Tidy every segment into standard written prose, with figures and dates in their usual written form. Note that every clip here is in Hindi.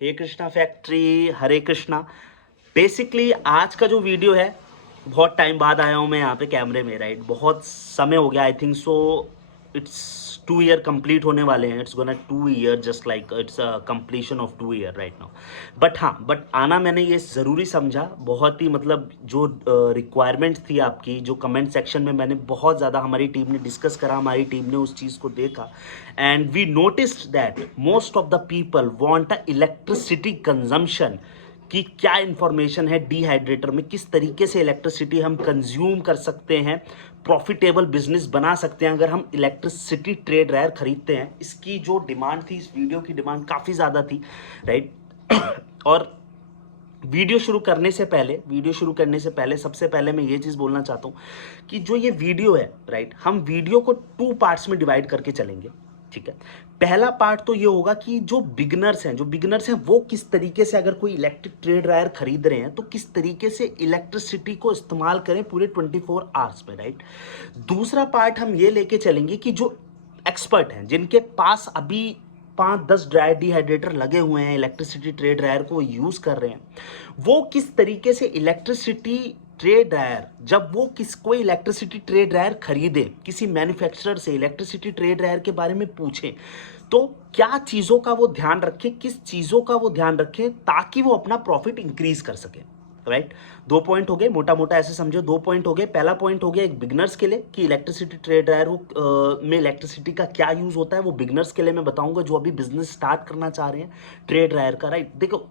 हे कृष्णा फैक्ट्री, हरे कृष्णा। बेसिकली आज का जो वीडियो है, बहुत टाइम बाद आया हूँ मैं यहाँ पे कैमरे में, राइट। बहुत समय हो गया, I think so it's 2 year complete होने वाले हैं। It's gonna 2 year, just like it's a completion of 2 year right now. But हाँ, बट आना मैंने ये ज़रूरी समझा, बहुत ही मतलब जो रिक्वायरमेंट थी आपकी, जो कमेंट सेक्शन में मैंने बहुत ज़्यादा, हमारी टीम ने डिस्कस करा, हमारी टीम ने उस चीज़ को देखा, and we noticed that most of the people want a electricity consumption, कि क्या इंफॉर्मेशन है डिहाइड्रेटर में, किस तरीके से इलेक्ट्रिसिटी हम कंज्यूम कर सकते हैं, प्रॉफिटेबल बिजनेस बना सकते हैं अगर हम इलेक्ट्रिसिटी ट्रेड ड्रायर खरीदते हैं। इसकी जो डिमांड थी, इस वीडियो की डिमांड काफ़ी ज़्यादा थी, राइट। और वीडियो शुरू करने से पहले सबसे पहले मैं ये चीज़ बोलना चाहता हूँ कि जो ये वीडियो है, राइट, हम वीडियो को 2 पार्ट्स में डिवाइड करके चलेंगे, ठीक है। पहला पार्ट तो ये होगा कि जो बिगनर्स हैं वो किस तरीके से, अगर कोई इलेक्ट्रिक ट्रेड ड्रायर खरीद रहे हैं तो किस तरीके से इलेक्ट्रिसिटी को इस्तेमाल करें पूरे 24 आवर्स में, राइट। दूसरा पार्ट हम ये लेके चलेंगे कि जो एक्सपर्ट हैं, जिनके पास अभी 5-10 ड्रायर डिहाइड्रेटर लगे हुए हैं, इलेक्ट्रिसिटी ट्रेड ड्रायर को यूज कर रहे हैं, वो किस तरीके से इलेक्ट्रिसिटी ट्रेड ड्रायर, जब वो कोई इलेक्ट्रिसिटी ट्रेड ड्रायर खरीदे किसी मैन्युफैक्चरर से, इलेक्ट्रिसिटी ट्रेड ड्रायर के बारे में पूछें, तो क्या चीज़ों का वो ध्यान रखें, किस चीज़ों का वो ध्यान रखें ताकि वो अपना प्रॉफिट इंक्रीज कर सके, राइट। 2 पॉइंट हो गए, मोटा मोटा ऐसे समझो, 2 पॉइंट हो गए। पहला पॉइंट हो गया एक बिगनर्स के लिए कि इलेक्ट्रिसिटी ट्रेड ड्रायर में इलेक्ट्रिसिटी का क्या यूज होता है, वो बिगनर्स के लिए मैं बताऊंगा जो अभी बिजनेस स्टार्ट करना चाह रहे हैं ट्रेड ड्रायर का, राइट। देखो,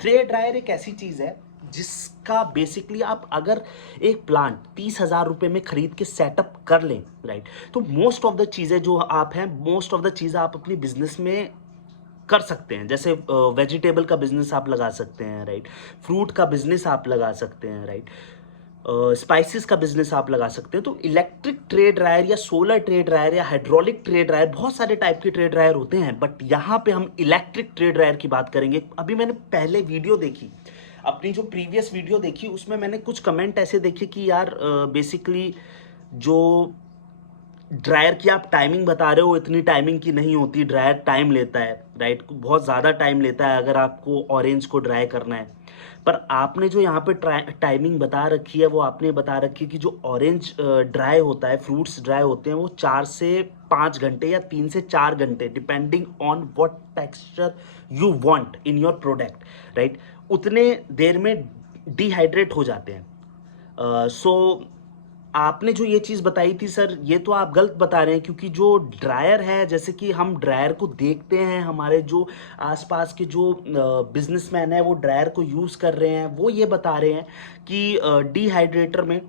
ट्रेड ड्रायर एक ऐसी चीज है जिसका बेसिकली आप अगर एक प्लांट 30,000 रुपए में खरीद के सेटअप कर लें, राइट, तो मोस्ट ऑफ द चीजें जो आप हैं, मोस्ट ऑफ द चीजें आप अपनी बिजनेस में कर सकते हैं। जैसे वेजिटेबल का बिजनेस आप लगा सकते हैं, राइट। फ्रूट का बिजनेस आप लगा सकते हैं, राइट। स्पाइसेस का बिजनेस आप लगा सकते हैं। तो इलेक्ट्रिक ट्रेड ड्रायर या सोलर ट्रेड ड्रायर या हाइड्रोलिक ट्रेड ड्रायर, बहुत सारे टाइप के ट्रेड ड्रायर होते हैं, बट यहाँ पे हम इलेक्ट्रिक ट्रेड ड्रायर की बात करेंगे। अभी मैंने पहले वीडियो देखी, अपनी जो प्रीवियस वीडियो देखी, उसमें मैंने कुछ कमेंट ऐसे देखे कि यार बेसिकली जो ड्रायर की आप टाइमिंग बता रहे हो, इतनी टाइमिंग की नहीं होती, ड्रायर टाइम लेता है, राइट, बहुत ज़्यादा टाइम लेता है अगर आपको ऑरेंज को ड्राई करना है। पर आपने जो यहाँ पे टाइमिंग बता रखी है, वो आपने बता रखी है कि जो ऑरेंज ड्राई होता है, फ्रूट्स ड्राई होते हैं, वो 4 से 5 घंटे या 3 से 4 घंटे, depending on what texture you want in your product, right, उतने देर में डिहाइड्रेट हो जाते हैं। सो आपने जो ये चीज़ बताई थी सर, ये तो आप गलत बता रहे हैं, क्योंकि जो ड्रायर है, जैसे कि हम ड्रायर को देखते हैं, हमारे जो आसपास के जो बिजनेसमैन है वो ड्रायर को यूज़ कर रहे हैं, वो ये बता रहे हैं कि डिहाइड्रेटर में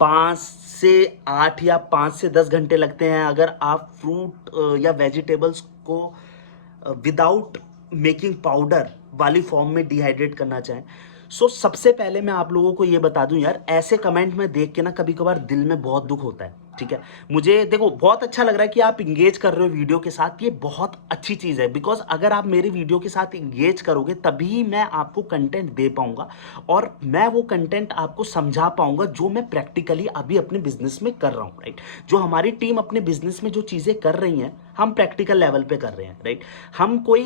5 से 8 या 5 से 10 घंटे लगते हैं अगर आप फ्रूट या वेजिटेबल्स को विदाउट मेकिंग पाउडर वाली फॉर्म में डिहाइड्रेट करना चाहें। सो सबसे पहले मैं आप लोगों को ये बता दूं यार, ऐसे कमेंट में देख के ना कभी कभार दिल में बहुत दुख होता है, ठीक है। मुझे देखो बहुत अच्छा लग रहा है कि आप इंगेज कर रहे हो वीडियो के साथ, ये बहुत अच्छी चीज़ है, बिकॉज अगर आप मेरे वीडियो के साथ इंगेज करोगे तभी मैं आपको कंटेंट दे पाऊंगा, और मैं वो कंटेंट आपको समझा पाऊंगा जो मैं प्रैक्टिकली अभी अपने बिजनेस में कर रहा हूँ, राइट। जो हमारी टीम अपने बिजनेस में जो चीज़ें कर रही हैं, हम प्रैक्टिकल लेवल पे कर रहे हैं, राइट। हम कोई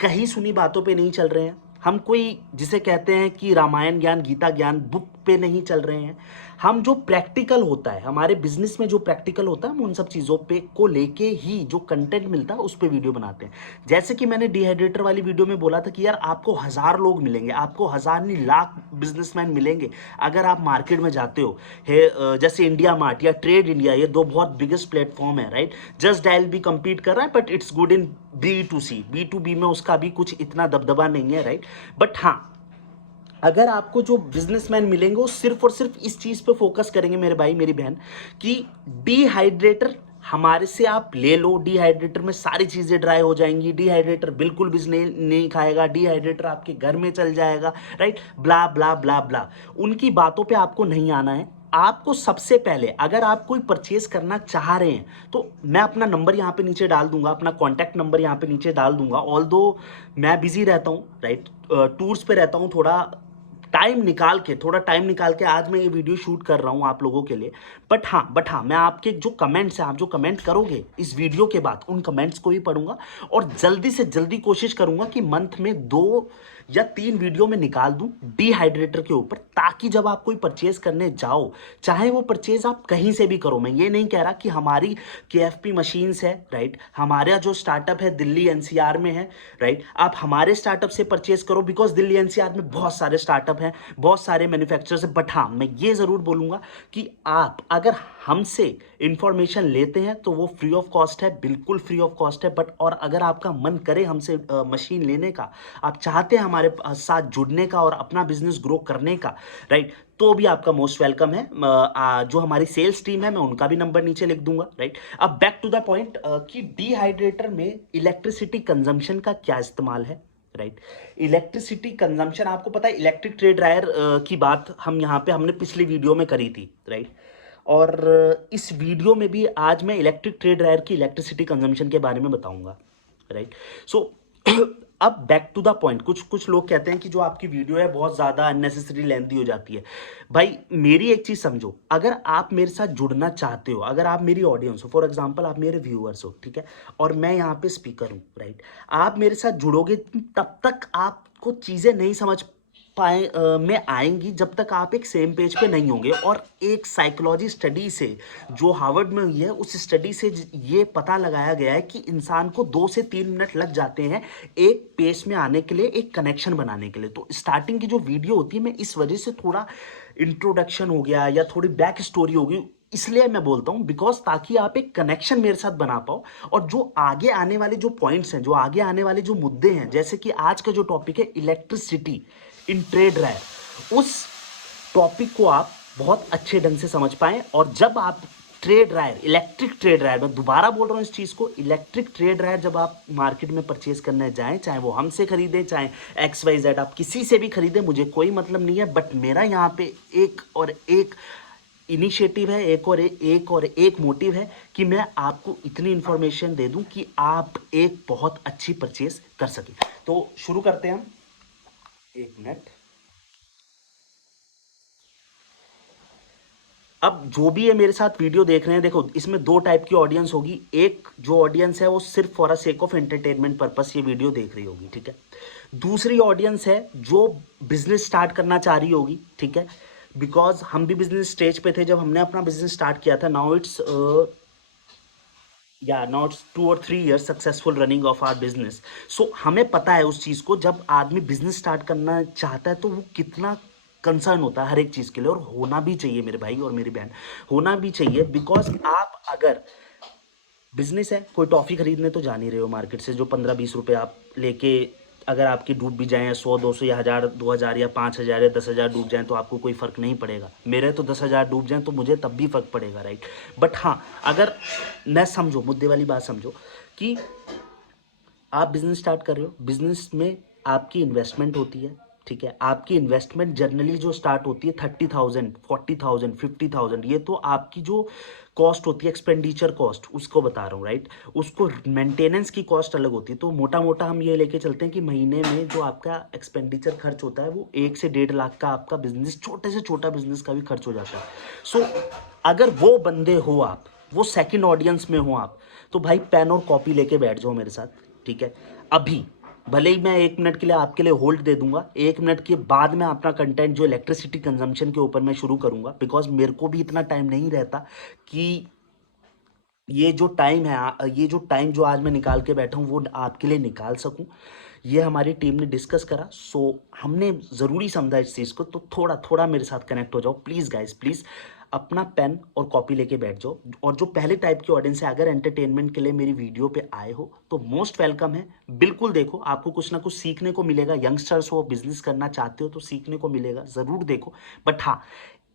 कहीं सुनी बातों पे नहीं चल रहे हैं, हम कोई जिसे कहते हैं कि रामायण ज्ञान, गीता ज्ञान बुक पे नहीं चल रहे हैं। हम जो प्रैक्टिकल होता है हमारे बिजनेस में, जो प्रैक्टिकल होता है, हम उन सब चीज़ों पे को लेके ही जो कंटेंट मिलता है उस पे वीडियो बनाते हैं। जैसे कि मैंने डिहाइड्रेटर वाली वीडियो में बोला था कि यार आपको 1,000 लोग मिलेंगे, आपको 1,000 नहीं, लाख बिजनेसमैन मिलेंगे अगर आप मार्केट में जाते हो। जैसे इंडिया मार्ट या ट्रेड इंडिया, ये दो बहुत बिगेस्ट प्लेटफॉर्म है, राइट। जस्ट डायल भी compete कर रहा है, but it's good in B2C, B2B में उसका भी कुछ इतना दबदबा नहीं है, राइट। बट हाँ, अगर आपको जो बिजनेसमैन मिलेंगे वो सिर्फ और सिर्फ इस चीज पे फोकस करेंगे मेरे भाई मेरी बहन, कि डिहाइड्रेटर हमारे से आप ले लो, डिहाइड्रेटर में सारी चीजें ड्राई हो जाएंगी, डिहाइड्रेटर बिल्कुल भी नहीं खाएगा, डिहाइड्रेटर आपके घर में चल जाएगा, राइट, ब्ला ब्ला ब्ला ब्ला। उनकी बातों पे आपको नहीं आना है। आपको सबसे पहले, अगर आप कोई परचेस करना चाह रहे हैं, तो मैं अपना नंबर यहाँ पे नीचे डाल दूंगा, अपना कॉन्टैक्ट नंबर यहाँ पे नीचे डाल दूंगा। ऑल दो मैं बिजी रहता हूँ, राइट, टूर्स पे रहता हूँ, थोड़ा टाइम निकाल के, थोड़ा टाइम निकाल के आज मैं ये वीडियो शूट कर रहा हूँ आप लोगों के लिए। बट हाँ मैं आपके जो कमेंट्स हैं, आप जो कमेंट करोगे इस वीडियो के बाद, उन कमेंट्स को भी पढ़ूंगा और जल्दी से जल्दी कोशिश करूंगा कि मंथ में 2 या 3 वीडियो में निकाल दूं डिहाइड्रेटर के ऊपर, ताकि जब आप कोई परचेज करने जाओ, चाहे वो परचेज आप कहीं से भी करो, मैं ये नहीं कह रहा कि हमारी KFP मशीन्स है, राइट, हमारा जो स्टार्टअप है दिल्ली NCR में है, राइट, आप हमारे स्टार्टअप से परचेज करो, बिकॉज दिल्ली NCR में बहुत सारे स्टार्टअप हैं, बहुत सारे मैन्युफैक्चरर्स हैं। बट हाँ मैं ये जरूर बोलूंगा कि आप अगर हमसे इंफॉर्मेशन लेते हैं तो वो फ्री ऑफ कॉस्ट है, बिल्कुल फ्री ऑफ कॉस्ट है। बट और अगर आपका मन करे हमसे मशीन लेने का, आप चाहते हैं हमारे साथ जुड़ने का और अपना बिजनेस ग्रो करने का, राइट, तो भी आपका मोस्ट वेलकम है। जो हमारी सेल्स टीम है मैं उनका भी नंबर नीचे लिख दूंगा, राइट। अब बैक टू द पॉइंट कि डिहाइड्रेटर में इलेक्ट्रिसिटी कंजम्पशन का क्या इस्तेमाल है, राइट। इलेक्ट्रिसिटी कंजम्पशन, आपको पता है इलेक्ट्रिक ट्रे ड्रायर की बात हम यहाँ पे हमने पिछली वीडियो में करी थी, राइट। और इस वीडियो में भी आज मैं इलेक्ट्रिक ट्रे ड्रायर की इलेक्ट्रिसिटी कंजम्पशन के बारे में बताऊंगा, राइट। सो अब बैक टू द पॉइंट, कुछ लोग कहते हैं कि जो आपकी वीडियो है बहुत ज़्यादा अननेसेसरी लेंथी हो जाती है। भाई मेरी एक चीज़ समझो, अगर आप मेरे साथ जुड़ना चाहते हो, अगर आप मेरी ऑडियंस हो, फॉर एग्जांपल आप मेरे व्यूअर्स हो, ठीक है, और मैं यहाँ पे स्पीकर हूँ, राइट, आप मेरे साथ जुड़ोगे तब तक आपको चीज़ें नहीं समझ में आएंगी जब तक आप एक सेम पेज पे नहीं होंगे। और एक साइकोलॉजी स्टडी से जो हार्वर्ड में हुई है, उस स्टडी से ये पता लगाया गया है कि इंसान को 2 से 3 मिनट लग जाते हैं एक पेज में आने के लिए, एक कनेक्शन बनाने के लिए। तो स्टार्टिंग की जो वीडियो होती है, मैं इस वजह से थोड़ा इंट्रोडक्शन हो गया या थोड़ी बैक स्टोरी होगी, इसलिए मैं बोलता हूं, बिकॉज ताकि आप एक कनेक्शन मेरे साथ बना पाओ और जो आगे आने वाले जो पॉइंट्स हैं, जो आगे आने वाले जो मुद्दे हैं, जैसे कि आज का जो टॉपिक है इलेक्ट्रिसिटी इन ट्रेड रहा, उस टॉपिक को आप बहुत अच्छे ढंग से समझ पाएं। और जब आप trade dryer, electric trade dryer, मैं दोबारा बोल रहा हूं इस चीज को, इलेक्ट्रिक ट्रेड ड्रायर जब आप मार्केट में परचेज करने जाएं, चाहे वो हमसे खरीदें, चाहे XYZ आप किसी से भी खरीदें, मुझे कोई मतलब नहीं है। बट मेरा यहाँ पे एक और एक इनिशिएटिव है, एक और एक मोटिव है कि मैं आपको इतनी इंफॉर्मेशन दे दूं कि आप एक बहुत अच्छी परचेज कर सकें। तो शुरू करते हैं हम। एक मिनट। अब जो भी है मेरे साथ वीडियो देख रहे हैं, देखो इसमें 2 टाइप की ऑडियंस होगी। एक जो ऑडियंस है वो सिर्फ for a sake of entertainment purpose ये वीडियो देख रही होगी, ठीक है। दूसरी ऑडियंस है जो बिजनेस स्टार्ट करना चाह रही होगी, ठीक है, बिकॉज हम भी बिजनेस स्टेज पे थे जब हमने अपना बिजनेस स्टार्ट किया था। नाउ इट्स या नॉट 2 और 3 years successful running of our business. So हमें पता है उस चीज़ को, जब आदमी बिजनेस स्टार्ट करना चाहता है तो वो कितना कंसर्न होता है हर एक चीज़ के लिए। और होना भी चाहिए मेरे भाई और मेरी बहन, होना भी चाहिए। बिकॉज आप अगर बिजनेस है, कोई टॉफ़ी खरीदने तो जा नहीं रहे हो मार्केट से जो 15-20 रुपये आप लेके, अगर आपकी डूब भी जाएँ 100-200 या 1000 2000 या 5000 या 10,000 डूब जाएँ तो आपको कोई फ़र्क नहीं पड़ेगा। मेरे तो 10,000 डूब जाएँ तो मुझे तब भी फ़र्क पड़ेगा, राइट। बट हाँ, अगर मैं समझो, मुद्दे वाली बात समझो कि आप बिजनेस स्टार्ट कर रहे हो, बिजनेस में आपकी इन्वेस्टमेंट होती है, ठीक है। आपकी इन्वेस्टमेंट जनरली जो स्टार्ट होती है 30,000, 40,000, 50,000, ये तो आपकी जो कॉस्ट होती है, एक्सपेंडिचर कॉस्ट, उसको बता रहा हूँ, राइट। उसको मेंटेनेंस की कॉस्ट अलग होती है। तो मोटा मोटा हम ये लेके चलते हैं कि महीने में जो आपका एक्सपेंडिचर खर्च होता है वो 1 से 1.5 लाख का आपका बिजनेस, छोटे से छोटा बिजनेस का भी खर्च हो जाता है। सो अगर वो बंदे हो आप, वो सेकंड ऑडियंस में हो आप, तो भाई पेन और कॉपी लेके बैठ जाओ मेरे साथ, ठीक है। अभी भले ही मैं 1 मिनट के लिए आपके लिए होल्ड दे दूंगा, 1 मिनट के बाद मैं अपना कंटेंट जो इलेक्ट्रिसिटी कंजम्पशन के ऊपर मैं शुरू करूंगा, बिकॉज मेरे को भी इतना टाइम नहीं रहता कि ये जो टाइम है, ये जो टाइम जो आज मैं निकाल के बैठा हूँ वो आपके लिए निकाल सकूँ। ये हमारी टीम ने डिस्कस करा, सो हमने ज़रूरी समझा इस चीज़ को। तो थोड़ा थोड़ा मेरे साथ कनेक्ट हो जाओ प्लीज़ गाइस, प्लीज़ अपना पेन और कॉपी लेके बैठ जाओ। और जो पहले टाइप की ऑडियंस है, अगर एंटरटेनमेंट के लिए मेरी वीडियो पे आए हो तो मोस्ट वेलकम है, बिल्कुल देखो, आपको कुछ ना कुछ सीखने को मिलेगा। यंगस्टर्स हो, बिजनेस करना चाहते हो तो सीखने को मिलेगा, ज़रूर देखो। बट हाँ,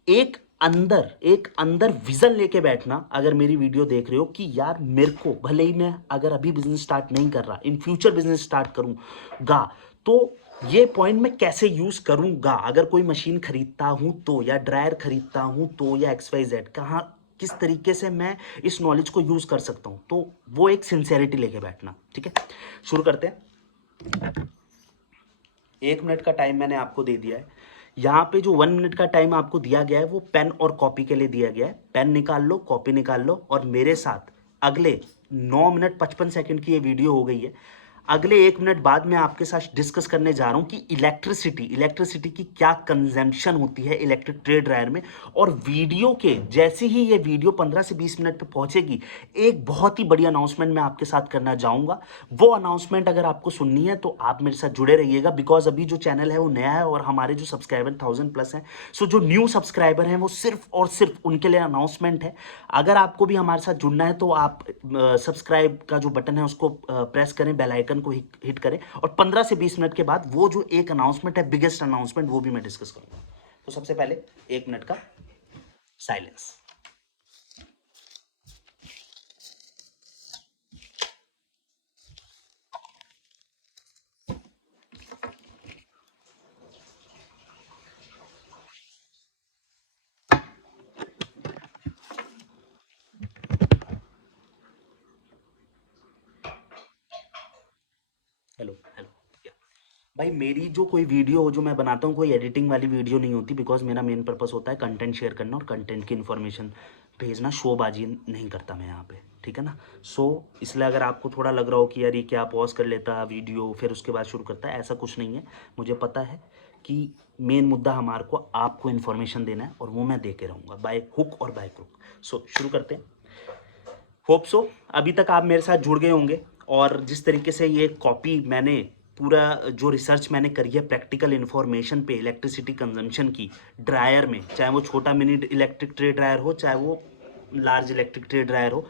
एक अंदर विजन लेके बैठना, अगर मेरी वीडियो देख रहे हो कि यार मेरे को, भले ही मैं अगर अभी बिजनेस स्टार्ट नहीं कर रहा, इन फ्यूचर बिजनेस स्टार्ट करूंगा, तो ये पॉइंट मैं कैसे यूज करूंगा, अगर कोई मशीन खरीदता हूं तो, या ड्रायर खरीदता हूं तो, या XYZ, कहाँ किस तरीके से मैं इस नॉलेज को यूज कर सकता हूं, तो वो एक सिंसियरिटी लेके बैठना, ठीक है। शुरू करते हैं। 1 मिनट का टाइम मैंने आपको दे दिया है यहाँ पे जो 1 मिनट का टाइम आपको दिया गया है वो पेन और कॉपी के लिए दिया गया है। पेन निकाल लो, कॉपी निकाल लो और मेरे साथ अगले 9 मिनट 55 सेकंड की ये वीडियो हो गई है। अगले 1 मिनट बाद मैं आपके साथ डिस्कस करने जा रहा हूं कि इलेक्ट्रिसिटी की क्या कंजम्पशन होती है इलेक्ट्रिक ट्रेड ड्रायर में। और वीडियो के जैसे ही ये वीडियो 15 से 20 मिनट पे पहुंचेगी, एक बहुत ही बड़ी अनाउंसमेंट मैं आपके साथ करना चाहूंगा। वो अनाउंसमेंट अगर आपको सुननी है तो आप मेरे साथ जुड़े रहिएगा, बिकॉज अभी जो चैनल है वो नया है और हमारे जो सब्सक्राइबर 1000+ हैं। सो जो न्यू सब्सक्राइबर हैं वो सिर्फ और सिर्फ उनके लिए अनाउंसमेंट है। अगर आपको भी हमारे साथ जुड़ना है तो आप सब्सक्राइब का जो बटन है उसको प्रेस करें, बेल आइकन को हिट करें और 15 से 20 मिनट के बाद वो जो एक अनाउंसमेंट है, बिगेस्ट अनाउंसमेंट, वो भी मैं डिस्कस करूंगा। तो सबसे पहले 1 मिनट का साइलेंस। Hello hello. भाई मेरी जो कोई वीडियो हो जो मैं बनाता हूँ, कोई एडिटिंग वाली वीडियो नहीं होती, बिकॉज मेरा मेन पर्पस होता है कंटेंट शेयर करना और कंटेंट की इन्फॉर्मेशन भेजना। शोबाजी नहीं करता मैं यहाँ पे, ठीक है ना। सो इसलिए अगर आपको थोड़ा लग रहा हो कि यार ये क्या पॉज कर लेता वीडियो फिर उसके बाद शुरू करता है, ऐसा कुछ नहीं है। मुझे पता है कि मेन मुद्दा हमारे को आपको इन्फॉर्मेशन देना है और वो मैं दे के रहूँगा, बाय हुक और बाय क्रुक। सो शुरू करते हैं। होप सो अभी तक आप मेरे साथ जुड़ गए होंगे। और जिस तरीके से ये कॉपी मैंने पूरा जो रिसर्च मैंने करी है प्रैक्टिकल इन्फॉर्मेशन पे इलेक्ट्रिसिटी कंजम्पशन की ड्रायर में, चाहे वो छोटा मिनी इलेक्ट्रिक ट्रे ड्रायर हो चाहे वो लार्ज इलेक्ट्रिक ट्रे ड्रायर हो,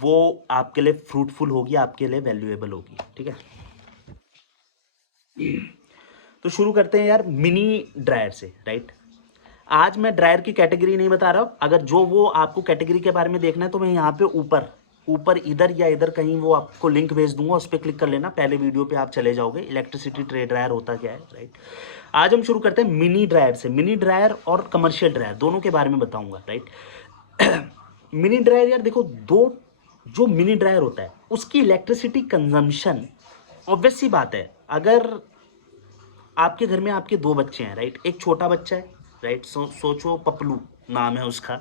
वो आपके लिए फ्रूटफुल होगी, आपके लिए वैल्यूएबल होगी, ठीक है। तो शुरू करते हैं यार मिनी ड्रायर से, राइट। आज मैं ड्रायर की कैटेगरी नहीं बता रहा हूँ। अगर जो वो आपको कैटेगरी के बारे में देखना है तो मैं यहाँ पे ऊपर ऊपर इधर या इधर कहीं वो आपको लिंक भेज दूंगा, उस पर क्लिक कर लेना, पहले वीडियो पे आप चले जाओगे इलेक्ट्रिसिटी ट्रे ड्रायर होता क्या है, राइट। आज हम शुरू करते हैं मिनी ड्रायर से। मिनी ड्रायर और कमर्शियल ड्रायर दोनों के बारे में बताऊंगा, राइट। मिनी ड्रायर यार देखो, दो जो मिनी ड्रायर होता है उसकी इलेक्ट्रिसिटी कंजम्पशन, ऑब्वियस सी बात है, अगर आपके घर में आपके दो बच्चे हैं, राइट, एक छोटा बच्चा है, राइट, सोचो पपलू नाम है उसका,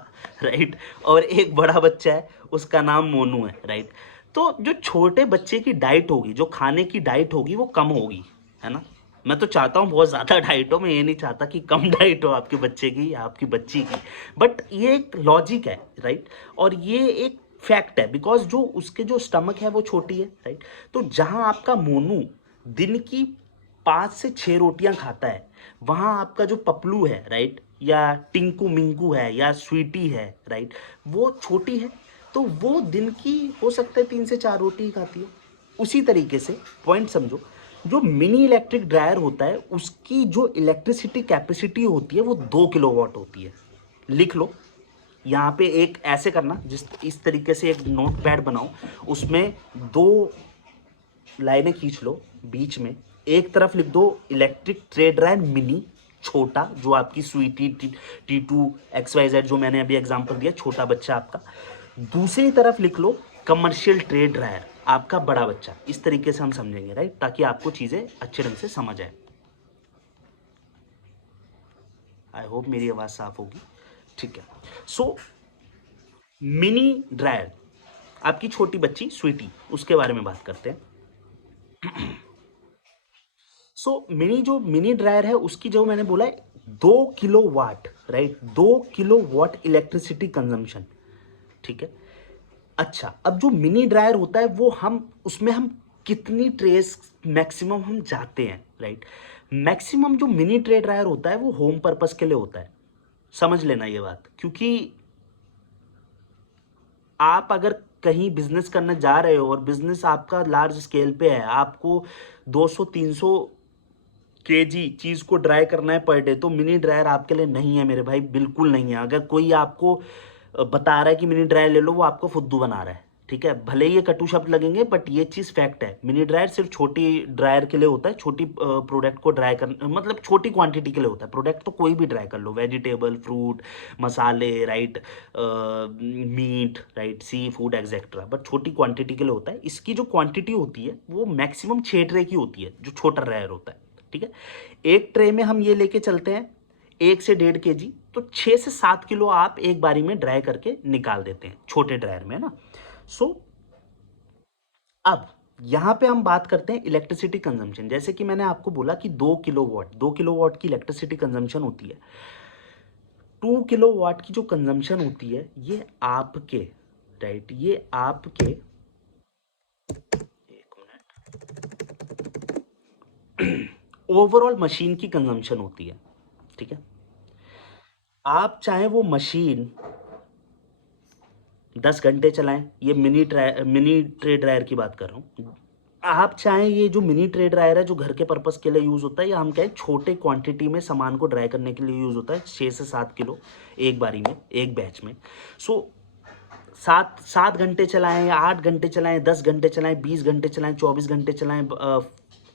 राइट, और एक बड़ा बच्चा है उसका नाम मोनू है, राइट। तो जो छोटे बच्चे की डाइट होगी, जो खाने की डाइट होगी वो कम होगी, है ना। मैं तो चाहता हूँ बहुत ज़्यादा डाइट हो, मैं ये नहीं चाहता कि कम डाइट हो आपके बच्चे की या आपकी बच्ची की, बट ये एक लॉजिक है, राइट। और ये एक फैक्ट है, बिकॉज जो उसके जो स्टमक है वो छोटी है, राइट। तो जहाँ आपका मोनू दिन की 5 से 6 रोटियां खाता है, वहां आपका जो पपलू है, राइट, या टिंकू मिंकू है या स्वीटी है, राइट, वो छोटी है, तो वो दिन की हो सकता है 3 से 4 रोटी ही खाती है। उसी तरीके से पॉइंट समझो, जो मिनी इलेक्ट्रिक ड्रायर होता है उसकी जो इलेक्ट्रिसिटी कैपेसिटी होती है वो 2 किलोवाट होती है। लिख लो यहाँ पे, एक ऐसे करना, जिस इस तरीके से एक नोट पैड बनाओ, उसमें 2 लाइनें खींच लो, बीच में एक तरफ लिख दो इलेक्ट्रिक ट्रे ड्रायर मिनी, छोटा, जो आपकी स्वीटी T2 XYZ, जो मैंने अभी एग्जांपल दिया, छोटा बच्चा आपका। दूसरी तरफ लिख लो कमर्शियल ट्रे ड्रायर, आपका बड़ा बच्चा। इस तरीके से हम समझेंगे, राइट, ताकि आपको चीजें अच्छे ढंग से समझ आए। आई होप मेरी आवाज साफ होगी, ठीक है। सो मिनी ड्रायर, आपकी छोटी बच्ची स्वीटी, उसके बारे में बात करते हैं। मिनी जो मिनी ड्रायर है उसकी जो मैंने बोला है 2 kilowatt, right, 2 kilowatt electricity consumption, ठीक है। अच्छा, अब जो मिनी ड्रायर होता है वो हम उसमें हम कितनी ट्रेस मैक्सिमम हम जाते हैं, राइट। मैक्सिमम जो मिनी ट्रे ड्रायर होता है वो होम पर्पस के लिए होता है, समझ लेना ये बात। क्योंकि आप अगर कहीं बिजनेस करने जा रहे हो और बिजनेस आपका लार्ज स्केल पे है, आपको 200-300 केजी चीज को ड्राई करना है पर डे, तो मिनी ड्रायर आपके लिए नहीं है मेरे भाई, बिल्कुल नहीं है। अगर कोई आपको बता रहा है कि मिनी ड्रायर ले लो, वो आपको फुद्दू बना रहा है, ठीक है। भले ही ये कटु शब्द लगेंगे बट ये चीज फैक्ट है। मिनी ड्रायर सिर्फ छोटी ड्रायर के लिए होता है, छोटी प्रोडक्ट को ड्राई कर, मतलब छोटी क्वांटिटी के लिए होता है। प्रोडक्ट तो कोई भी ड्राई कर लो, वेजिटेबल, फ्रूट, मसाले, right, meat, right, sea food etcetera, but छोटी क्वांटिटी के लिए होता है। इसकी जो क्वांटिटी होती है वो मैक्सिमम 6 ट्रे की होती है, जो छोटा ड्रायर होता है, ठीक है। एक ट्रे में हम ये लेके चलते हैं 1 से 1.5 kg, तो 6 से 7 किलो आप एक बारी में ड्राई करके निकाल देते हैं छोटे ड्रायर में ना। सो अब यहां पे हम बात करते हैं इलेक्ट्रिसिटी कंजम्पशन। जैसे कि मैंने आपको बोला कि 2 किलोवाट की इलेक्ट्रिसिटी कंजम्पशन होती है। 2 किलोवाट की जो कंजम्पशन होती है ये आपके, राइट, ये आपके, एक मिनट, ओवरऑल मशीन की कंजम्पशन होती है। ठीक है। आप चाहे वो मशीन 10 घंटे चलाएं, ये मिनी ट्रे ड्रायर की बात कर रहा हूँ। आप चाहें ये जो मिनी ट्रे ड्रायर है जो घर के पर्पस के लिए यूज़ होता है, या हम कहें छोटे क्वांटिटी में सामान को ड्राई करने के लिए यूज़ होता है, 6 से 7 किलो एक बारी में, एक बैच में। सो 7 7 घंटे चलाएं, 8 घंटे चलाएं, 10 घंटे चलाएं, 20 घंटे चलाएं, 24 घंटे चलाएं,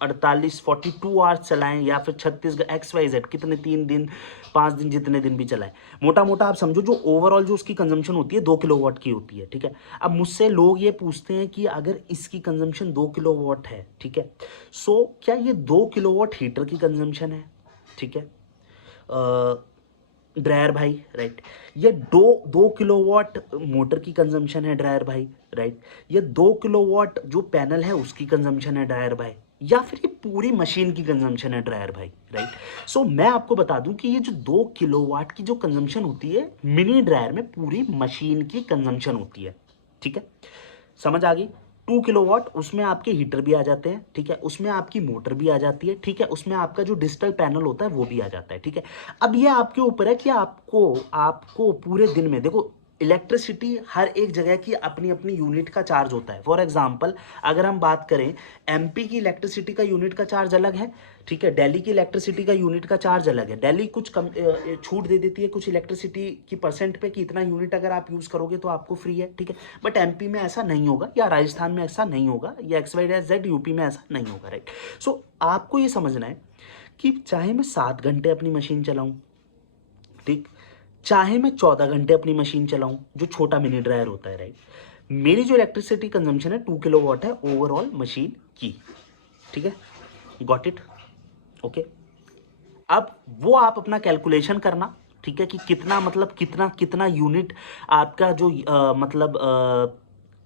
42 आवर्स चलाएं, या फिर 36 XYZ कितने, 3 दिन 5 दिन, जितने दिन भी चलाएं, मोटा मोटा आप समझो जो ओवरऑल जो उसकी कंजम्पशन होती है 2 किलोवाट की होती है। ठीक है। अब मुझसे लोग ये पूछते हैं कि अगर इसकी कंजम्पशन 2 किलोवाट है, ठीक है, सो क्या ये 2 किलोवाट हीटर की कंजम्पशन है? ठीक है, ड्रायर भाई, राइट। ये 2 किलोवाट मोटर की कंजम्पशन है ड्रायर भाई, राइट। ये 2 किलोवाट जो पैनल है उसकी कंजम्पशन है ड्रायर भाई, या फिर ये पूरी मशीन की कंजम्पशन है ड्रायर भाई, राइट। सो मैं आपको बता दूं कि ये जो 2 किलोवाट की जो कंजम्पशन होती है मिनी ड्रायर में, पूरी मशीन की कंजम्पशन होती है। ठीक है, समझ आ गई। 2 किलोवाट, उसमें आपके हीटर भी आ जाते हैं, ठीक है, उसमें आपकी मोटर भी आ जाती है, ठीक है, उसमें आपका जो डिजिटल पैनल होता है वो भी आ जाता है। ठीक है। अब ये आपके ऊपर है कि आपको आपको पूरे दिन में, देखो इलेक्ट्रिसिटी हर एक जगह की अपनी अपनी यूनिट का चार्ज होता है। फॉर एग्जांपल अगर हम बात करें, एमपी की इलेक्ट्रिसिटी का यूनिट का चार्ज अलग है, ठीक है, दिल्ली की इलेक्ट्रिसिटी का यूनिट का चार्ज अलग है। दिल्ली कुछ कम छूट दे देती है कुछ इलेक्ट्रिसिटी की परसेंट पे कि इतना यूनिट अगर आप यूज़ करोगे तो आपको फ्री है, ठीक है। बट एमपी में ऐसा नहीं होगा, या राजस्थान में ऐसा नहीं होगा, या XYZ यूपी में ऐसा नहीं होगा, राइट। सो आपको ये समझना है कि चाहे मैं 7 घंटे अपनी मशीन चलाऊं, ठीक, चाहे मैं 14 घंटे अपनी मशीन चलाऊं, जो छोटा मिनी ड्रायर होता है, राइट, मेरी जो इलेक्ट्रिसिटी कंजम्पशन है 2 किलोवाट है ओवरऑल मशीन की। ठीक है, गॉट इट, ओके। अब वो आप अपना कैलकुलेशन करना, ठीक है, कि कितना, मतलब कितना कितना यूनिट आपका जो मतलब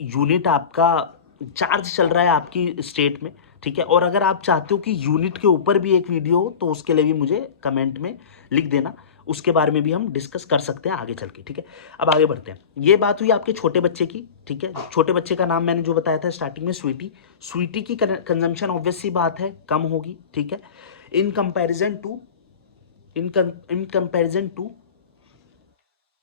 यूनिट आपका चार्ज चल रहा है आपकी स्टेट में, ठीक है। और अगर आप चाहते हो कि यूनिट के ऊपर भी एक वीडियो हो तो उसके लिए भी मुझे कमेंट में लिख देना, उसके बारे में भी हम डिस्कस कर सकते हैं आगे चल के। ठीक है, अब आगे बढ़ते हैं। ये बात हुई आपके छोटे बच्चे की, ठीक है। छोटे बच्चे का नाम मैंने जो बताया था स्टार्टिंग में, स्वीटी। स्वीटी की कंजम्पशन ऑब्वियस सी बात है कम होगी, ठीक है, in comparison to in comparison to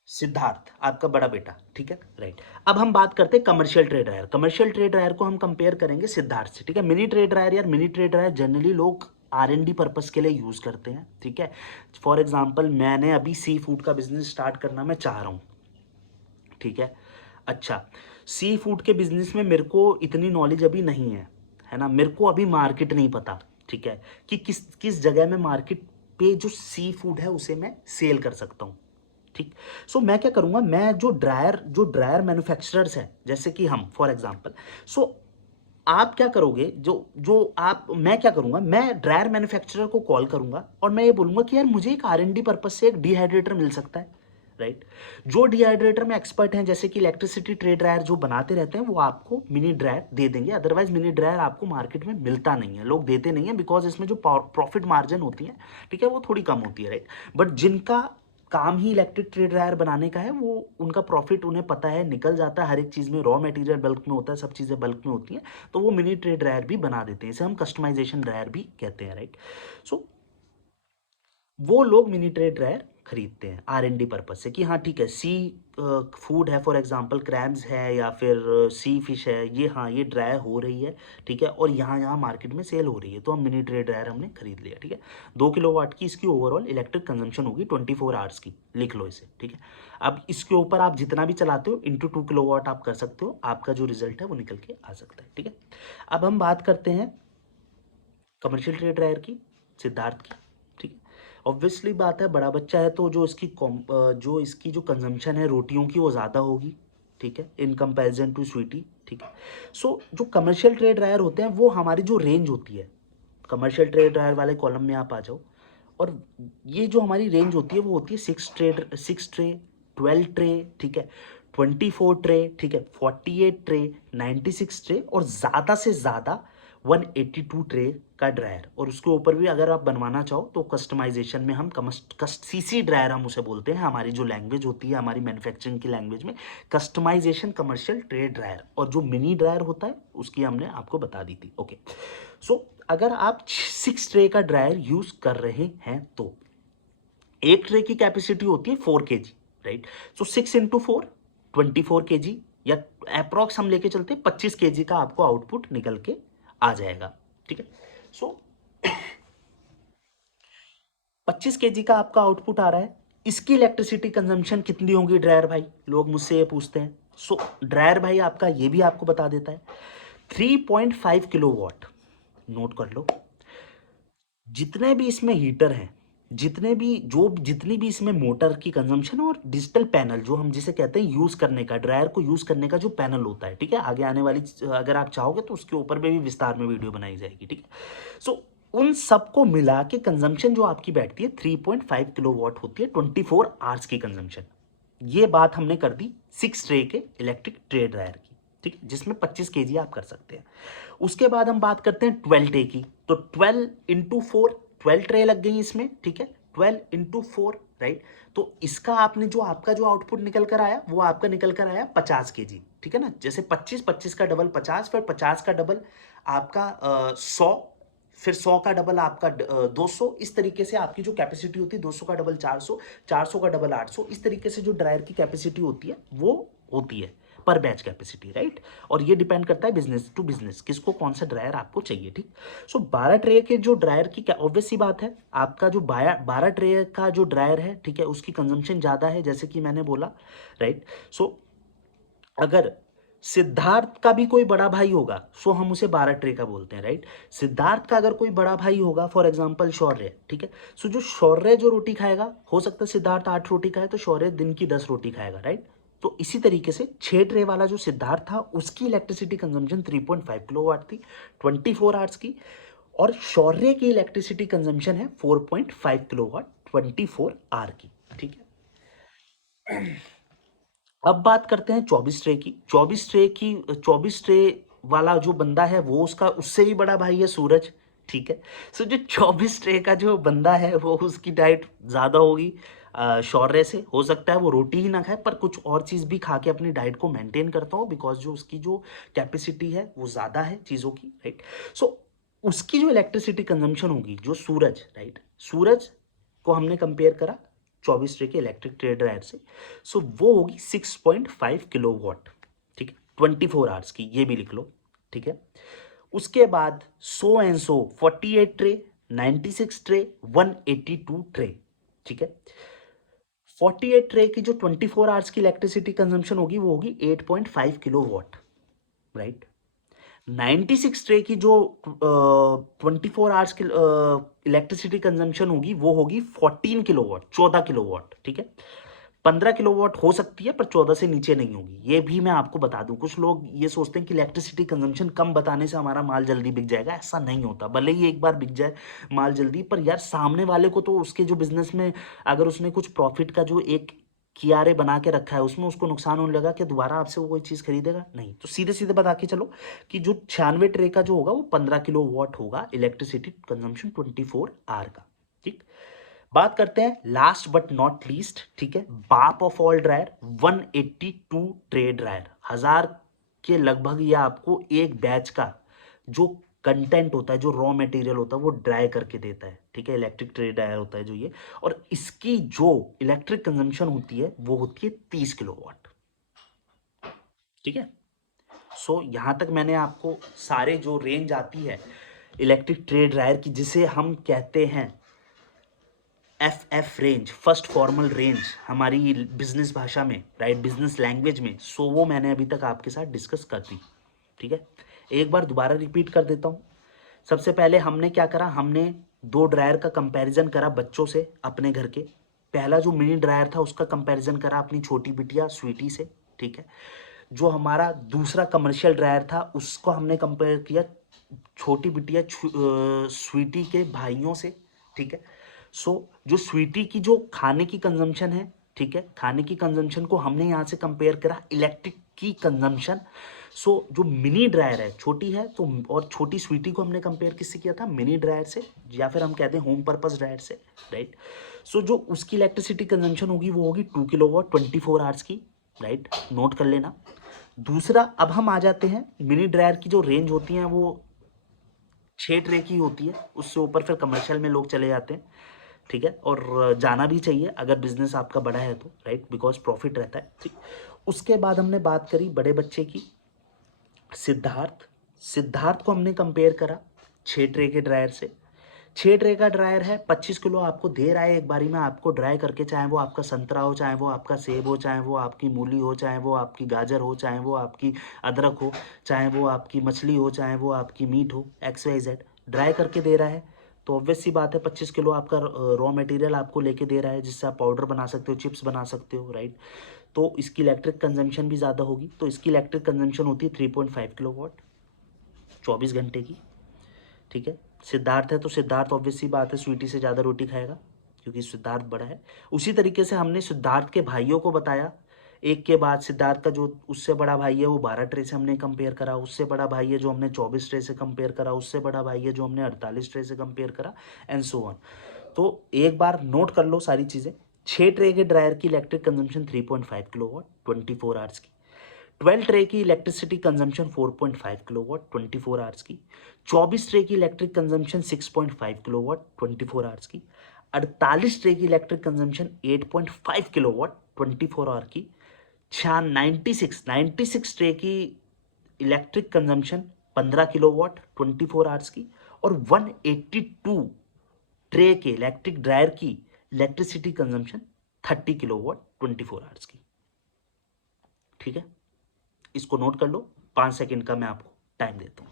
Siddharth, आपका बड़ा बेटा, ठीक है, राइट। अब हम बात करते हैं commercial trade dryer. Commercial trade dryer को हम कंपेयर करेंगे सिद्धार्थ से, ठीक है। मिनी ट्रेड ड्रायर, यार मिनी ट्रेड ड्रायर जनरली लोग R&D पर्पस के लिए यूज़ करते हैं, ठीक है। फॉर एग्जांपल मैंने अभी सी फूड का बिजनेस स्टार्ट करना मैं चाह रहा हूँ, ठीक है। अच्छा, सी फूड के बिजनेस में मेरे को इतनी नॉलेज अभी नहीं है ना, मेरे को अभी मार्केट नहीं पता, ठीक है, कि किस किस जगह में मार्केट पे जो सी फूड है उसे मैं सेल कर सकता हूँ, ठीक। सो मैं क्या करूँगा, मैं जो ड्रायर मैन्युफैक्चरर्स हैं जैसे कि हम फॉर एग्जांपल, सो आप क्या करोगे, जो जो आप मैं क्या करूँगा, मैं ड्रायर मैन्युफैक्चरर को कॉल करूँगा और मैं ये बोलूँगा कि यार मुझे एक R&D पर्पस से एक डिहाइड्रेटर मिल सकता है, राइट। जो डिहाइड्रेटर में एक्सपर्ट हैं, जैसे कि इलेक्ट्रिसिटी ट्रे ड्रायर जो बनाते रहते हैं, वो आपको मिनी ड्रायर दे देंगे। अदरवाइज मिनी ड्रायर आपको मार्केट में मिलता नहीं है, लोग देते नहीं है, बिकॉज इसमें जो प्रॉफिट मार्जिन होती है, ठीक है, वो थोड़ी कम होती है, राइट। बट जिनका काम ही इलेक्ट्रिक ट्रे ड्रायर बनाने का है, वो उनका प्रॉफिट उन्हें पता है, निकल जाता है हर एक चीज़ में, रॉ मटेरियल बल्क में होता है, सब चीज़ें बल्क में होती हैं, तो वो मिनी ट्रे ड्रायर भी बना देते हैं। इसे हम कस्टमाइजेशन ड्रायर भी कहते हैं, राइट। सो वो लोग मिनी ट्रे ड्रायर खरीदते हैं R&D पर्पज से, कि हाँ ठीक है, सी फूड है, फॉर एग्जांपल क्रैब्स है या फिर सी फिश है, ये हाँ ये ड्राई हो रही है, ठीक है, और यहाँ यहाँ मार्केट में सेल हो रही है, तो हम मिनी ट्रे ड्रायर हमने खरीद लिया, ठीक है। 2 किलोवाट की इसकी ओवरऑल इलेक्ट्रिक कंजम्पशन होगी 24 आवर्स की, लिख लो इसे, ठीक है। अब इसके ऊपर आप जितना भी चलाते हो इंटू 2 किलोवाट आप कर सकते हो, आपका जो रिजल्ट है वो निकल के आ सकता है, ठीक है। अब हम बात करते हैं कमर्शियल ट्रे ड्रायर की, सिद्धार्थ की, ठीक है। ऑब्वियसली बात है, बड़ा बच्चा है तो जो इसकी जो कंजम्पशन है रोटियों की वो ज़्यादा होगी, ठीक है, इन कंपैरिजन टू स्वीटी, ठीक है। सो जो कमर्शियल ट्रे ड्रायर होते हैं वो हमारी जो रेंज होती है कमर्शियल ट्रे ड्रायर वाले कॉलम में आप आ जाओ, और ये जो हमारी रेंज होती है वो होती है 6 ट्रे, 12 ट्रे, ठीक है, 24 ट्रे, ठीक है, 48 ट्रे, 96 ट्रे, और ज़्यादा से ज़्यादा 182 ट्रे का ड्रायर। और उसके ऊपर भी अगर आप बनवाना चाहो तो कस्टमाइजेशन में हम सीसी ड्रायर हम उसे बोलते हैं, हमारी जो लैंग्वेज होती है हमारी मैन्युफैक्चरिंग की लैंग्वेज में, कस्टमाइजेशन कमर्शियल ट्रे ड्रायर। और जो मिनी ड्रायर होता है उसकी हमने आपको बता दी थी। ओके, सो अगर आप 6 ट्रे का ड्रायर यूज कर रहे हैं तो एक ट्रे की कैपेसिटी होती है 4 kg, राइट। सो 6 × 4 24 kg, या अप्रॉक्स हम लेके चलते हैं 25 kg का आपको आउटपुट निकल के आ जाएगा, ठीक है। सो 25 kg का आपका आउटपुट आ रहा है। इसकी इलेक्ट्रिसिटी कंजम्पशन कितनी होगी ड्रायर भाई, लोग मुझसे ये पूछते हैं। सो ड्रायर भाई आपका ये भी आपको बता देता है 3.5 किलोवाट। नोट कर लो, जितने भी इसमें हीटर हैं, जितनी भी इसमें मोटर की कंजम्पशन और डिजिटल पैनल जो हम जिसे कहते हैं यूज करने का, ड्रायर को यूज करने का जो पैनल होता है, ठीक है, आगे आने वाली अगर आप चाहोगे तो उसके ऊपर भी विस्तार में वीडियो बनाई जाएगी, ठीक है। सो उन सबको मिला के कंजम्पशन जो आपकी बैठती है 3.5 किलोवाट होती है 24 आवर्स की कंजम्पशन। ये बात हमने कर दी 6 ट्रे के इलेक्ट्रिक ट्रे ड्रायर की, ठीक है, जिसमें 25 kg आप कर सकते हैं। उसके बाद हम बात करते हैं 12 ट्रे की। तो 12 × 4, 12 ट्रे लग गई इसमें, ठीक है, 12 × 4, राइट। तो इसका आपने जो आपका जो आउटपुट निकल कर आया वो आपका निकल कर आया 50 kg, ठीक है ना। जैसे 25 का डबल 50, फिर 50 का डबल आपका 100, फिर 100 का डबल आपका 200। इस तरीके से आपकी जो कैपेसिटी होती है 200 का डबल 400, 400 का डबल 800। इस तरीके से जो ड्रायर की कैपेसिटी होती है वो होती है पर बैच कैपेसिटी, राइट। और ये डिपेंड करता है बिजनेस टू बिजनेस, किसको कौन सा ड्रायर आपको चाहिए, ठीक। सो 12 ट्रे के जो ड्रायर की क्या ऑब्वियस सी बात है, आपका जो 12 ट्रे का जो ड्रायर है, ठीक है, उसकी कंजम्पशन ज़्यादा है, जैसे कि मैंने बोला, राइट। सो अगर सिद्धार्थ का भी कोई बड़ा भाई होगा सो हम उसे 12 ट्रे का बोलते हैं, राइट। सिद्धार्थ का अगर कोई बड़ा भाई होगा, फॉर एग्जांपल शौर्य, ठीक है। सो जो शौर्य जो रोटी खाएगा, हो सकता है सिद्धार्थ 8 रोटी खाए तो शौर्य दिन की 10 रोटी खाएगा, राइट। तो इसी तरीके से 6 ट्रे वाला जो सिद्धार्थ था उसकी इलेक्ट्रिसिटी कंजम्पशन 3.5 किलोवाट थी 24 आवर्स की, और शौर्य की इलेक्ट्रिसिटी कंजम्पशन है 4.5 किलोवाट 24 आवर की, ठीक है। अब बात करते हैं 24 ट्रे की। 24 ट्रे वाला जो बंदा है वो उसका उससे भी बड़ा भाई है सूरज, ठीक है। सो जो 24 ट्रे का जो बंदा है वो उसकी डाइट ज़्यादा होगी शौर्य से। हो सकता है वो रोटी ही ना खाए पर कुछ और चीज़ भी खा के अपनी डाइट को मेंटेन करता हो, बिकॉज जो उसकी जो कैपेसिटी है वो ज़्यादा है चीज़ों की, राइट। सो उसकी जो इलेक्ट्रिसिटी कंजम्पशन होगी, जो सूरज, राइट, सूरज को हमने कंपेयर करा 24 ट्रे के इलेक्ट्रिक ट्रे ड्रायर से। सो वो होगी 6.5 किलोवाट, ठीक है, 24 आवर्स की, ये भी लिख लो, ठीक है। उसके बाद 48 ट्रे, 96 ट्रे, 182 ट्रे, ठीक है। 48 ट्रे की जो 24 आवर्स की इलेक्ट्रिसिटी कंजम्पशन होगी वो होगी 8.5 किलोवाट, राइट। 96 ट्रे की जो 24 आवर्स की इलेक्ट्रिसिटी कंजम्पशन होगी वो होगी 14 किलोवाट, 14 किलोवाट, ठीक है। 15 किलोवाट हो सकती है पर 14 से नीचे नहीं होगी। ये भी मैं आपको बता दूं, कुछ लोग ये सोचते हैं कि इलेक्ट्रिसिटी कंजम्पशन कम बताने से हमारा माल जल्दी बिक जाएगा, ऐसा नहीं होता। भले ही एक बार बिक जाए माल जल्दी, पर यार सामने वाले को तो उसके जो बिजनेस में अगर उसने कुछ प्रॉफिट का जो एक कियारे बना के रखा है उसमें उसको नुकसान होने लगा, कि दोबारा आपसे वो कोई चीज़ खरीदेगा नहीं। तो सीधे सीधे बता के चलो कि जो 96 ट्रे का जो होगा वो 15 किलोवाट होगा इलेक्ट्रिसिटी कंजम्पशन 24 आवर का, ठीक। बात करते हैं लास्ट बट नॉट लीस्ट, ठीक है, बाप of all dryer 182 tray dryer. 1000 के लगभग ये आपको एक बैच का जो कंटेंट होता है, जो रॉ मटेरियल होता है वो ड्राई करके देता है, ठीक है। इलेक्ट्रिक ट्रे ड्रायर होता है जो ये, और इसकी जो इलेक्ट्रिक कंजम्पशन होती है वो होती है 30 किलोवाट, ठीक है। सो यहां तक मैंने आपको सारे जो रेंज आती है इलेक्ट्रिक ट्रे ड्रायर की, जिसे हम कहते हैं F range, first formal range हमारी बिजनेस भाषा में, राइट, बिजनेस लैंग्वेज में, सो वो मैंने अभी तक आपके साथ डिस्कस कर दी, ठीक है। एक बार दोबारा रिपीट कर देता हूँ। सबसे पहले हमने क्या करा, हमने दो ड्रायर का कंपैरिजन करा बच्चों से अपने घर के। पहला जो मिनी ड्रायर था उसका कंपैरिजन करा अपनी छोटी बिटिया स्वीटी से, ठीक है। जो हमारा दूसरा कमर्शियल ड्रायर था उसको हमने कंपेयर किया छोटी बिटिया स्वीटी के भाइयों से, ठीक है। सो जो स्वीटी की जो खाने की कंजम्पशन है, ठीक है, खाने की कंजम्पशन को हमने यहाँ से कंपेयर करा इलेक्ट्रिक की कंजम्पशन। सो जो मिनी ड्रायर है छोटी है, तो और छोटी स्वीटी को हमने कंपेयर किससे किया था, मिनी ड्रायर से, या फिर हम कहते हैं होम पर्पस ड्रायर से, राइट। सो जो उसकी इलेक्ट्रिसिटी कंजम्पशन होगी वो होगी 2 किलोवाट 24 आवर्स की, राइट, नोट कर लेना। दूसरा, अब हम आ जाते हैं मिनी ड्रायर की जो रेंज होती है वो 6 ट्रे की होती है, उससे ऊपर फिर कमर्शियल में लोग चले जाते हैं, ठीक है। और जाना भी चाहिए अगर बिजनेस आपका बड़ा है तो, राइट, बिकॉज प्रॉफिट रहता है, ठीक। उसके बाद हमने बात करी बड़े बच्चे की, सिद्धार्थ। सिद्धार्थ को हमने कंपेयर करा 6 ट्रे के ड्रायर से। 6 ट्रे का ड्रायर है, 25 किलो आपको दे रहा है एक बारी में आपको ड्राई करके, चाहे वो आपका संतरा हो, चाहे वो आपका सेब हो, चाहे वो आपकी मूली हो, चाहे वो आपकी गाजर हो, चाहे वो आपकी अदरक हो, चाहे वो आपकी मछली हो, चाहे वो आपकी मीट हो, XYZ ड्राई करके दे रहा है। तो ऑब्वियस सी बात है 25 किलो आपका रॉ मटेरियल आपको लेके दे रहा है, जिससे आप पाउडर बना सकते हो, चिप्स बना सकते हो, राइट। तो इसकी इलेक्ट्रिक कंजम्पशन भी ज़्यादा होगी, तो इसकी इलेक्ट्रिक कंजम्पशन होती है 3.5 किलोवाट 24 घंटे की, ठीक है। सिद्धार्थ है तो सिद्धार्थ ऑब्वियस सी बात है स्वीटी से ज़्यादा रोटी खाएगा, क्योंकि सिद्धार्थ बड़ा है। उसी तरीके से हमने सिद्धार्थ के भाइयों को बताया, एक के बाद सिद्धार्थ का जो उससे बड़ा भाई है वो 12 ट्रे से हमने कंपेयर करा, उससे बड़ा भाई है जो हमने 24 ट्रे से कंपेयर करा, उससे बड़ा भाई है जो हमने 48 ट्रे से कंपेयर करा, एंड सो ऑन। तो एक बार नोट कर लो सारी चीज़ें। 6 ट्रे के ड्रायर की इलेक्ट्रिक कंजम्पशन 3.5 किलोवाट 24 आवर्स की। 12 ट्रे की इलेक्ट्रिसिटी कंजम्पशन 4.5 किलोवाट 24 आवर्स की। 24 ट्रे की इलेक्ट्रिक कंजम्पशन 6.5 किलोवाट 24 आवर्स की। 48 ट्रे की इलेक्ट्रिक कंजम्पशन 8.5 किलोवाट 24 आवर की। 96 ट्रे की इलेक्ट्रिक कंजम्पशन 15 किलोवाट 24 आवर्स की। और 182 ट्रे के इलेक्ट्रिक ड्रायर की इलेक्ट्रिसिटी कंजम्पशन 30 किलोवाट 24 आवर्स की, ठीक है। इसको नोट कर लो, 5 सेकंड का मैं आपको टाइम देता हूं।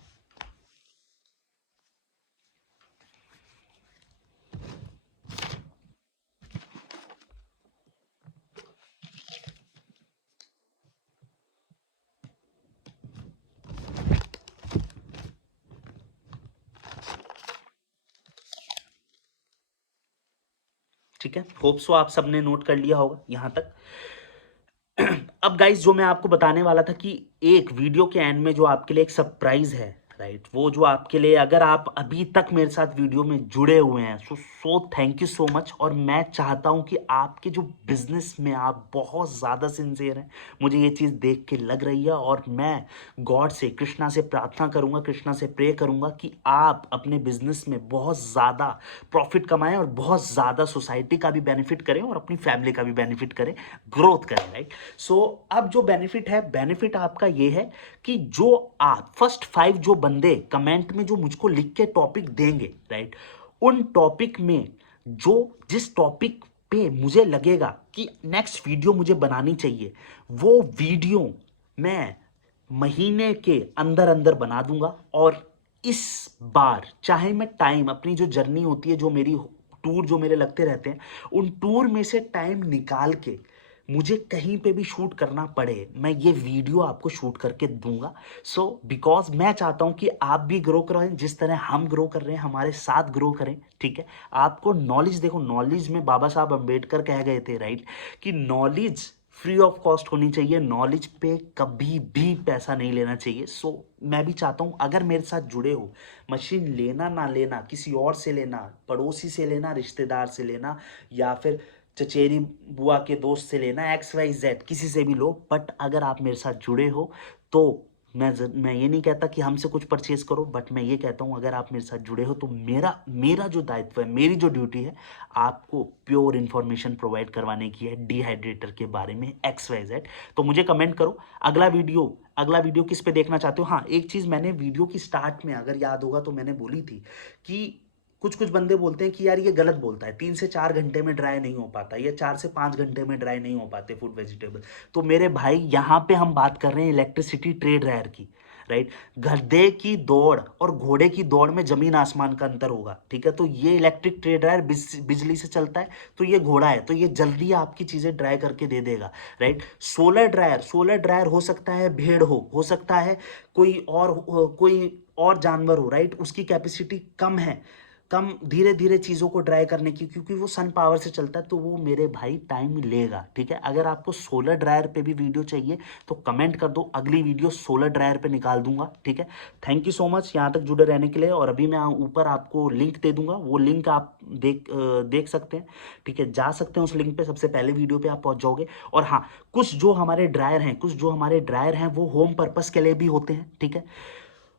ठीक है, होप सो आप सबने नोट कर लिया होगा यहां तक। अब गाइस जो मैं आपको बताने वाला था कि एक वीडियो के एंड में जो आपके लिए एक सरप्राइज है, राइट, वो जो आपके लिए, अगर आप अभी तक मेरे साथ वीडियो में जुड़े हुए हैं, so thank you so much. और मैं चाहता हूं कि आपके जो बिजनेस में आप बहुत ज़्यादा सिंसियर हैं, मुझे ये चीज़ देख के लग रही है। और मैं गॉड से, कृष्णा से प्रार्थना करूंगा, कृष्णा से प्रे करूंगा कि आप अपने बिजनेस में बहुत ज़्यादा प्रॉफिट कमाएं और बहुत ज़्यादा सोसाइटी का भी बेनिफिट करें और अपनी फैमिली का भी बेनिफिट करें, ग्रोथ करें, राइट। सो अब जो बेनिफिट है, बेनिफिट आपका ये है कि जो आप फर्स्ट 5 जो बंदे कमेंट में जो मुझको लिख के टॉपिक देंगे, राइट, उन टॉपिक में जो जिस टॉपिक पे मुझे लगेगा कि नेक्स्ट वीडियो मुझे बनानी चाहिए, वो वीडियो मैं महीने के अंदर अंदर बना दूंगा। और इस बार चाहे मैं टाइम, अपनी जो जर्नी होती है, जो मेरी टूर जो मेरे लगते रहते हैं, उन टूर में से टाइम निकाल के मुझे कहीं पे भी शूट करना पड़े, मैं ये वीडियो आपको शूट करके दूंगा। सो बिकॉज मैं चाहता हूं कि आप भी ग्रो करें, जिस तरह हम ग्रो कर रहे हैं, हमारे साथ ग्रो करें, ठीक है। आपको नॉलेज, देखो नॉलेज में बाबा साहब अंबेडकर कह गए थे, राइट, कि नॉलेज फ्री ऑफ कॉस्ट होनी चाहिए, नॉलेज पे कभी भी पैसा नहीं लेना चाहिए। सो मैं भी चाहता हूं अगर मेरे साथ जुड़े हो, मशीन लेना ना लेना, किसी और से लेना, पड़ोसी से लेना, रिश्तेदार से लेना, या फिर चचेरी बुआ के दोस्त से लेना, XYZ किसी से भी लो, बट अगर आप मेरे साथ जुड़े हो तो मैं ये नहीं कहता कि हमसे कुछ परचेज करो, बट मैं ये कहता हूँ अगर आप मेरे साथ जुड़े हो तो मेरा मेरा जो दायित्व है, मेरी जो ड्यूटी है, आपको प्योर इन्फॉर्मेशन प्रोवाइड करवाने की है डिहाइड्रेटर के बारे में, XYZ। तो मुझे कमेंट करो अगला वीडियो किस पे देखना चाहते हो। हाँ, एक चीज़ मैंने वीडियो की स्टार्ट में, अगर याद होगा तो मैंने बोली थी कि कुछ कुछ बंदे बोलते हैं कि यार ये गलत बोलता है, 3 से 4 घंटे में ड्राई नहीं हो पाता, या 4 से 5 घंटे में ड्राई नहीं हो पाते फूड वेजिटेबल। तो मेरे भाई यहाँ पे हम बात कर रहे हैं इलेक्ट्रिसिटी ट्रेड ड्रायर की, राइट। गधे की दौड़ और घोड़े की दौड़ में जमीन आसमान का अंतर होगा, ठीक है। तो ये इलेक्ट्रिक ट्रेड ड्रायर बिजली से चलता है, तो ये घोड़ा है, तो ये जल्दी आपकी चीजें ड्राई करके दे देगा, राइट। सोलर ड्रायर हो सकता है भेड़ हो सकता है कोई और जानवर हो, राइट, उसकी कैपेसिटी कम है, कम धीरे धीरे चीज़ों को ड्राई करने की, क्योंकि वो सन पावर से चलता है, तो वो मेरे भाई टाइम लेगा, ठीक है। अगर आपको सोलर ड्रायर पे भी वीडियो चाहिए तो कमेंट कर दो, अगली वीडियो सोलर ड्रायर पे निकाल दूंगा, ठीक है। थैंक यू सो मच यहाँ तक जुड़े रहने के लिए। और अभी मैं ऊपर आपको लिंक दे दूंगा, वो लिंक आप देख सकते हैं, ठीक है, जा सकते हैं उस लिंक पे, सबसे पहले वीडियो पे आप पहुंच जाओगे। और हाँ, कुछ जो हमारे ड्रायर हैं वो होम पर्पस के लिए भी होते हैं, ठीक है।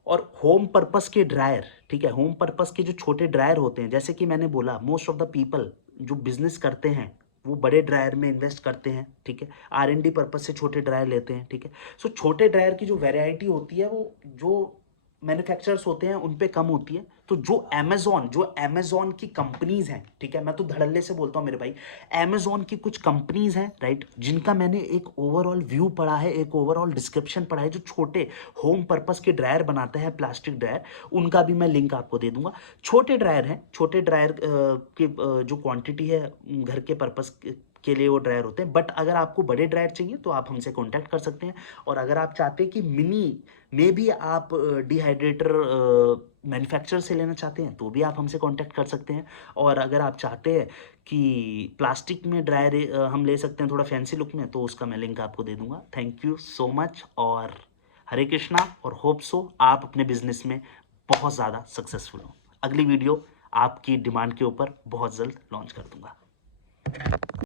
और होम पर्पस के ड्रायर, ठीक है, होम पर्पस के जो छोटे ड्रायर होते हैं, जैसे कि मैंने बोला, मोस्ट ऑफ द पीपल जो बिजनेस करते हैं वो बड़े ड्रायर में इन्वेस्ट करते हैं, ठीक है, R&D पर्पस से छोटे ड्रायर लेते हैं, ठीक है। सो छोटे ड्रायर की जो वैरायटी होती है वो जो मैन्युफैक्चरर्स होते हैं उन पे कम होती है। तो जो अमेजोन की कंपनीज हैं, ठीक है, मैं तो धड़ल्ले से बोलता हूँ मेरे भाई, अमेजोन की कुछ कंपनीज हैं, राइट, जिनका मैंने एक ओवरऑल व्यू पढ़ा है, एक ओवरऑल डिस्क्रिप्शन पढ़ा है, जो छोटे होम पर्पस के ड्रायर बनाते हैं, प्लास्टिक ड्रायर, उनका भी मैं लिंक आपको दे दूंगा। छोटे ड्रायर हैं, छोटे ड्रायर की जो क्वांटिटी है घर के पर्पस के लिए वो ड्रायर होते हैं। बट अगर आपको बड़े ड्रायर चाहिए तो आप हमसे कांटेक्ट कर सकते हैं। और अगर आप चाहते हैं कि मिनी में भी आप डिहाइड्रेटर मैन्युफैक्चरर से लेना चाहते हैं तो भी आप हमसे कांटेक्ट कर सकते हैं। और अगर आप चाहते हैं कि प्लास्टिक में ड्रायर हम ले सकते हैं थोड़ा फैंसी लुक में, तो उसका मैं लिंक आपको दे दूंगा। थैंक यू सो मच और हरे कृष्णा, और होप सो आप अपने बिजनेस में बहुत ज़्यादा सक्सेसफुल हो। अगली वीडियो आपकी डिमांड के ऊपर बहुत जल्द लॉन्च कर दूंगा।